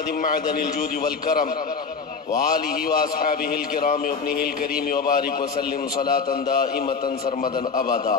محمد معدن الجود والکرم وآلہ واصحابہ الکرام وابنہ الکریم وبارک وسلم صلاة دائمة سرمدا ابدا۔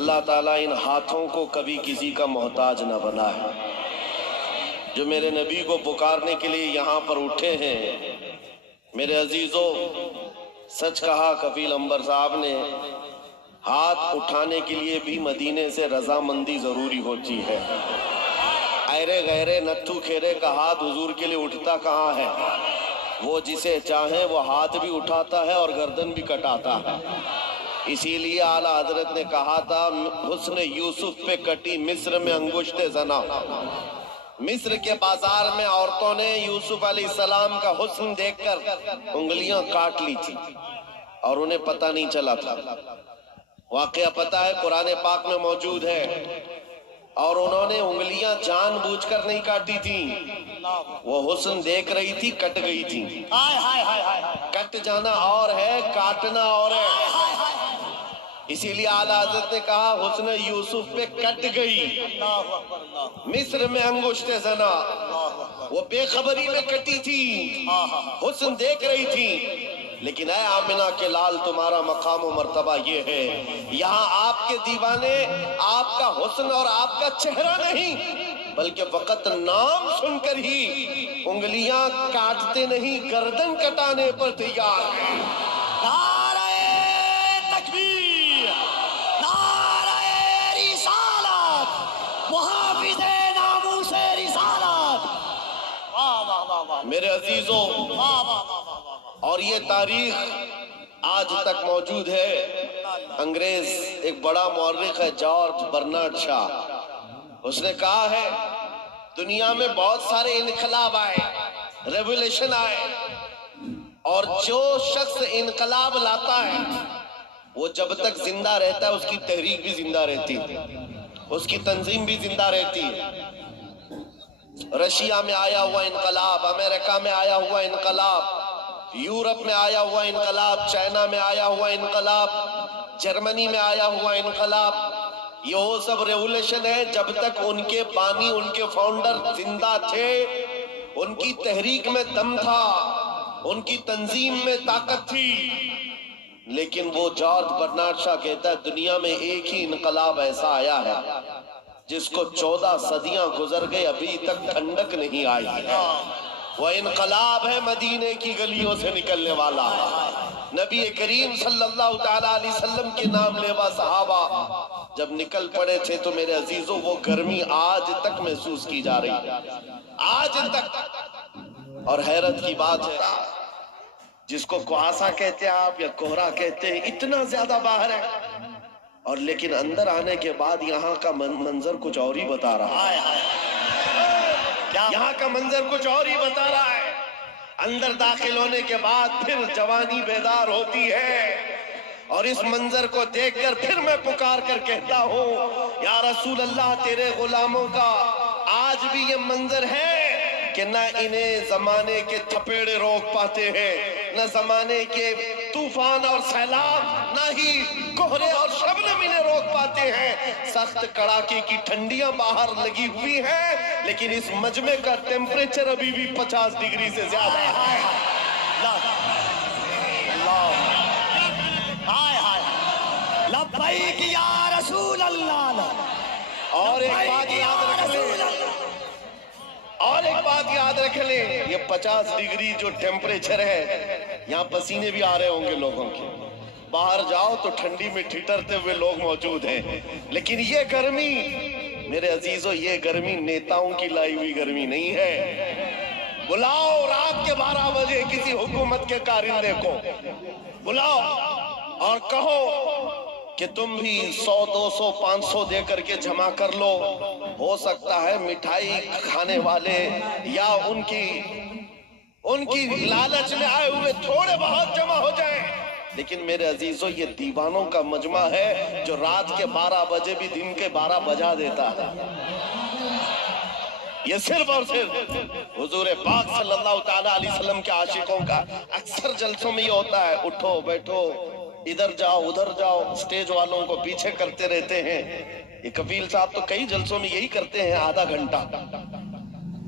اللہ تعالیٰ ان ہاتھوں کو کبھی کسی کا محتاج نہ بنائے، جو میرے نبی کو پکارنے کے لیے یہاں پر اٹھے ہیں۔ میرے عزیزوں، سچ کہا کفیل عنبر صاحب نے، ہاتھ اٹھانے کے لیے بھی مدینے سے رضامندی ضروری ہوتی ہے۔ ایرے غیرے نتھو کھیرے کا ہاتھ حضور کے لیے اٹھتا کہاں ہے؟ وہ جسے چاہیں وہ ہاتھ بھی اٹھاتا ہے اور گردن بھی کٹاتا ہے۔ اسی لیے اعلیٰ حضرت نے کہا تھا، حسن یوسف پہ کٹی مصر میں انگشت زنا۔ مصر کے بازار میں عورتوں نے یوسف علیہ السلام کا حسن دیکھ کر انگلیاں کاٹ لی تھی اور انہیں پتہ نہیں چلا تھا۔ واقعہ پتہ ہے، قرآن پاک میں موجود ہے، اور انہوں نے انگلیاں جان بوجھ کر نہیں کاٹی تھیں، وہ حسن دیکھ رہی تھی، کٹ گئی تھی۔ کٹ جانا اور ہے، کاٹنا اور ہے۔ اسی لیے اعلیٰ حضرت نے کہا، حسن یوسف پہ کٹ گئی مصر میں انگشت زنا۔ وہ بے خبری میں کٹی تھی، حسن دیکھ رہی تھی، لیکن اے آمنہ کے لال، تمہارا مقام و مرتبہ یہ ہے، یہاں آپ کے دیوانے آپ کا حسن اور آپ کا چہرہ نہیں، بلکہ فقط نام سن کر ہی انگلیاں کاٹتے نہیں، گردن کٹانے پر تیار ہیں۔ نعرہ تکبیر، نعرہ رسالت، محافظ ناموس رسالت۔ میرے عزیزوں، اور یہ تاریخ آج تک موجود ہے۔ انگریز ایک بڑا مورخ ہے، جارج برنارڈ شاہ، اس نے کہا ہے، دنیا میں بہت سارے انقلاب آئے، ریولیوشن آئے، اور جو شخص انقلاب لاتا ہے وہ جب تک زندہ رہتا ہے اس کی تحریک بھی زندہ رہتی ہے، اس کی تنظیم بھی زندہ رہتی ہے۔ رشیا میں آیا ہوا انقلاب، امریکہ میں آیا ہوا انقلاب، یورپ میں آیا ہوا انقلاب، چائنا میں آیا ہوا انقلاب، جرمنی میں آیا ہوا انقلاب، یہ وہ سب ریولیوشن ہے جب تک ان کے بانی، ان کے فاؤنڈر زندہ تھے، ان کی تحریک میں دم تھا، ان کی تنظیم میں طاقت تھی۔ لیکن وہ جارج برنارڈ شاہ کہتا ہے، دنیا میں ایک ہی انقلاب ایسا آیا ہے جس کو 14 صدیاں گزر گئے، ابھی تک ٹھنڈک نہیں آئی ہے۔ وہ انقلاب ہے مدینے کی گلیوں سے نکلنے والا۔ نبی کریم صلی اللہ تعالیٰ علیہ وسلم کے نام لیوا صحابہ جب نکل پڑے تھے تو میرے عزیزوں، وہ گرمی آج تک محسوس کی جا رہی ہے، آج تک۔ اور حیرت کی بات ہے، جس کو کواسا کہتے ہیں آپ یا کوہرا کہتے ہیں، اتنا زیادہ باہر ہے، اور لیکن اندر آنے کے بعد یہاں کا منظر کچھ اور ہی بتا رہا ہے۔ یہاں کا منظر کچھ اور ہی بتا رہا ہے۔ اندر داخل ہونے کے بعد پھر جوانی بیدار ہوتی ہے، اور اس منظر کو دیکھ کر پھر میں پکار کر کہتا ہوں، یا رسول اللہ، تیرے غلاموں کا آج بھی یہ منظر ہے کہ نہ انہیں زمانے کے تھپیڑے روک پاتے ہیں، نہ زمانے کے طوفان اور سیلاب، نہ ہی کوہرے اور شبنم انہیں روک پاتے ہیں۔ سخت کڑاکے کی ٹھنڈیاں باہر لگی ہوئی ہیں، لیکن اس مجمع کا ٹیمپریچر ابھی بھی 50 ڈگری سے زیادہ ہے۔ لبیک یا رسول اللہ۔ اور ایک بات یاد رکھ لیں، یہ 50 ڈگری جو ٹیمپریچر ہے، یہاں پسینے بھی آ رہے ہوں گے لوگوں کے، باہر جاؤ تو ٹھنڈی میں ٹھٹرتے ہوئے لوگ موجود ہیں، لیکن یہ گرمی میرے عزیزوں، یہ گرمی نیتاؤں کی لائی ہوئی گرمی نہیں ہے۔ بلاؤ رات کے 12 بجے کسی حکومت کے کارندے کو، بلاؤ اور کہو کہ تم بھی 100 200 500 دے کر کے جمع کر لو، ہو سکتا ہے مٹھائی کھانے والے یا ان کی لالچ میں آئے ہوئے تھوڑے بہت جمع ہو جائیں، لیکن میرے عزیزوں، یہ دیوانوں کا مجمع ہے جو رات کے 12 بجے بھی دن کے 12 بجا دیتا ہے۔ یہ صرف اور صرف حضور پاک صلی اللہ تعالیٰ علیہ وسلم کے عاشقوں کا اکثر جلسوں میں یہ ہوتا ہے، اٹھو بیٹھو، ادھر جاؤ ادھر جاؤ، سٹیج والوں کو پیچھے کرتے رہتے ہیں۔ یہ کفیل صاحب تو کئی جلسوں میں یہی کرتے ہیں، آدھا گھنٹہ